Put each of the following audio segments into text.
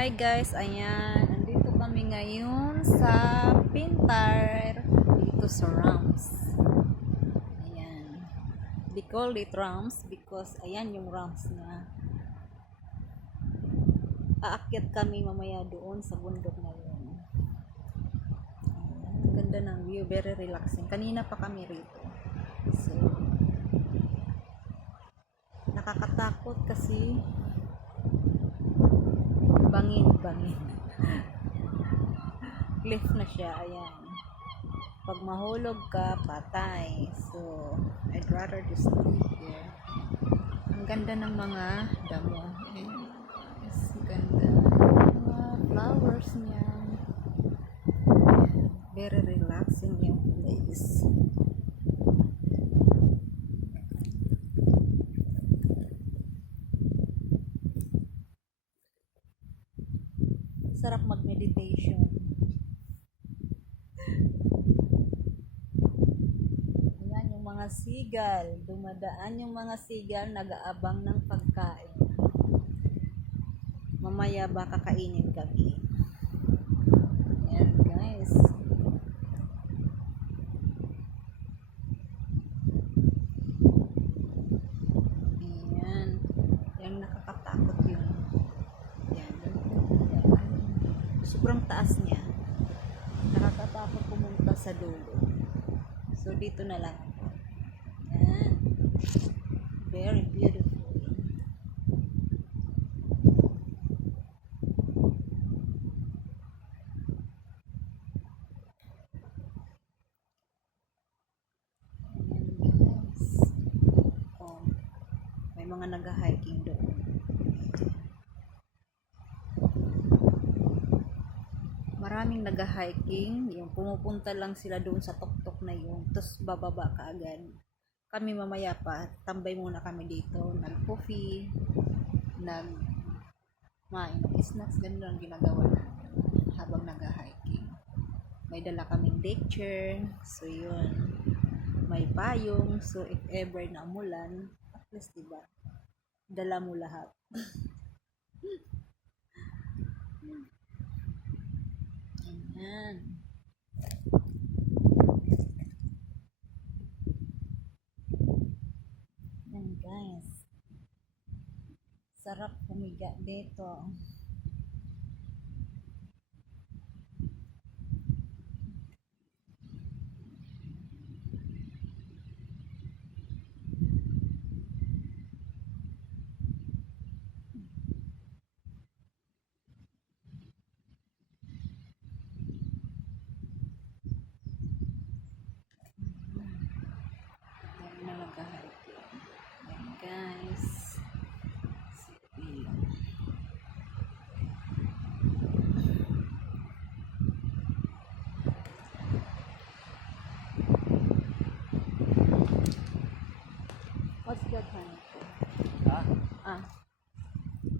Hi guys, ayan, nandito kami ngayon sa Pintar, dito sa Rams. Ayan, they call it Rams because ayan yung Rams na aakyat kami mamaya doon sa bundok na yun. Ayan, ang ganda ng view, very relaxing. Kanina pa kami rito. So, nakakatakot kasi bangin cliff na siya, ayan, pag mahulog ka patay, so I'd rather to stay here. Ang ganda ng mga damo, yes, ganda mga flowers niya, very relaxing yung place. Sarap mag-meditation. Ayan yung mga sigal. Dumadaan yung mga sigal, nag-aabang ng pagkain. Mamaya ba kakainin kami. Ayan guys. Ayan. Yung nakakatakot yun. Sobrang taas niya, nakakatakot pumunta sa dulo, so dito na lang ako. Yan, very beautiful. Ayan guys, oh, may mga nag-hiking doon. Maraming nag-hiking, yung pumupunta lang sila doon sa tuktok na yun, tapos bababa ka agad. Kami mamaya pa, tambay muna kami dito, nag-coffee, nag-main snacks, ganun lang ginagawa namin habang nag-hiking. May dala kaming deck chair, so yun, may payong, so if ever na umulan, at least diba, dala mo lahat. Ayan. Ayan guys. Sarap humiga dito. Guys, what's that honey?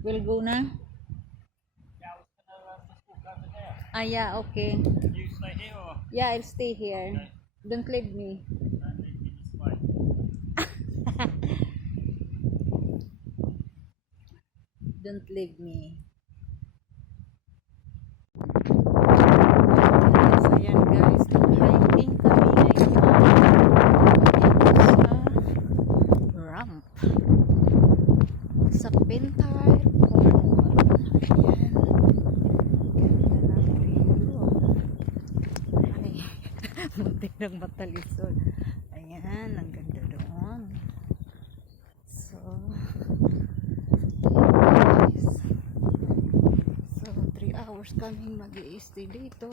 We'll go na? Yeah, okay. You stay here or? Yeah, I'll stay here. Okay. Don't leave me. Don't leave me this way. Don't leave me. So, ayan guys, hiking kami ngayon sa ramp sa Pintar, Cornwall. Ayan, ganda ng view. Ay, muntik ng matalisod. Ayan, ang ganda doon. So 3 hours kaming mag-i-stay dito.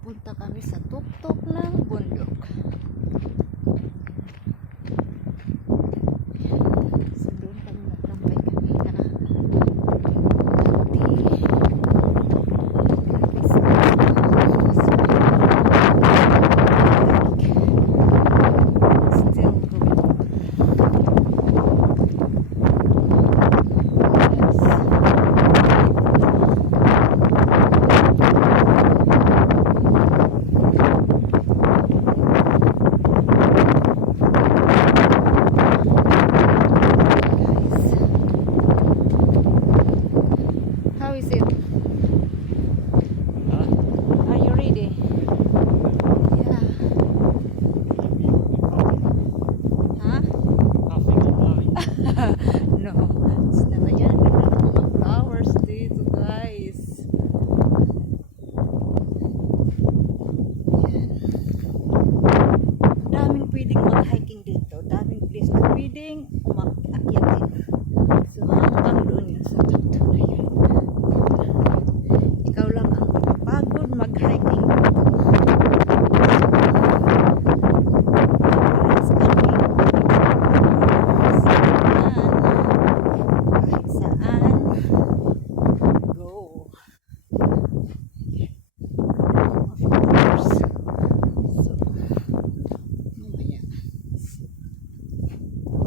Punta kami sa tuktok ng bundok. So doon kami nagtambay kanina. Still going on. Yes. No. Sana yan. Ganda ng mga flowers dito, guys. Yan. Daming pwedeng mag-hiking dito. Daming place na pwedeng umakyat din. So, hanggang doon yun sa tuktok na yun. Ikaw lang ang mapagod mag-hiking dito. Parehas kami. Kahit saan. Go. Of course. So, mamaya.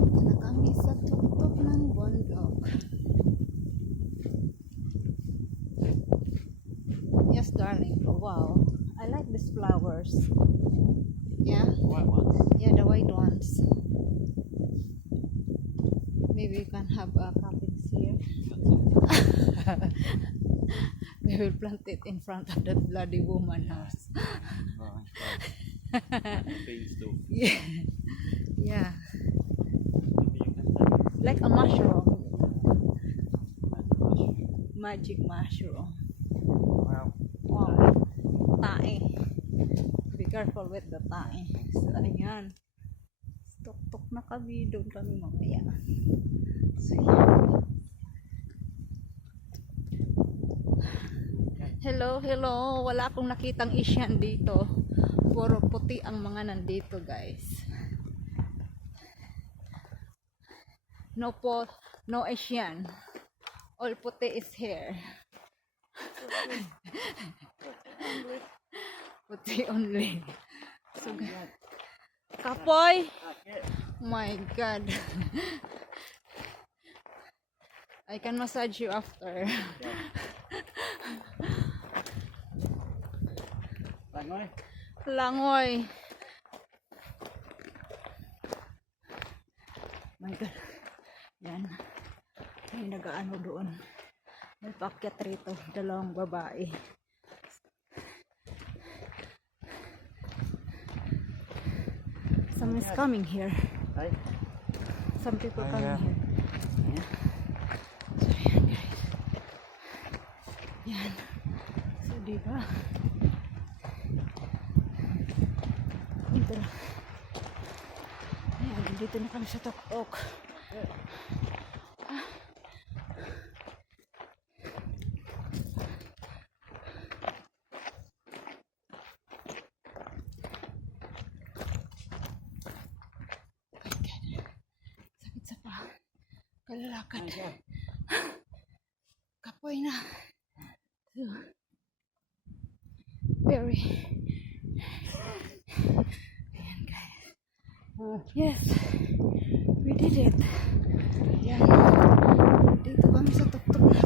Ito na kami sa tuktok ng bundok. Yes, darling. Oh, wow. I like these flowers. Yeah? White ones. Yeah, the white ones. Maybe you can have cuttings here. We will plant it in front of that bloody woman house. Beanstalk. Yeah. Yeah. Maybe you can take Like a mushroom. mushroom. Magic mushroom. Wow. Wow. Tae. Be careful with the tae. So, ayan. Tuk-tuk na kami. Doon kami mamaya. So, yan. Hello, hello. Wala akong nakitang Asian dito. Puro puti ang mga nandito, guys. No no Asian. All puti is here. Puti only. So, Kapoy! My God. I can massage you after. Langoy. Langoy. My God. Yan. May nagaano doon. May paakyat rito. Dalawang babae. Someone is coming here. Hey. Some people Oh, coming yeah. here. Yeah. So, yan guys. Yan. So, diba? Dito na. Ayan, dito na kami sa Tok-Tok. Sakit sa pa. Kalalakad. Kapoy na. So, very. Ayan guys. Yes. We did it. Ayan. Dito kami sa tuktok na.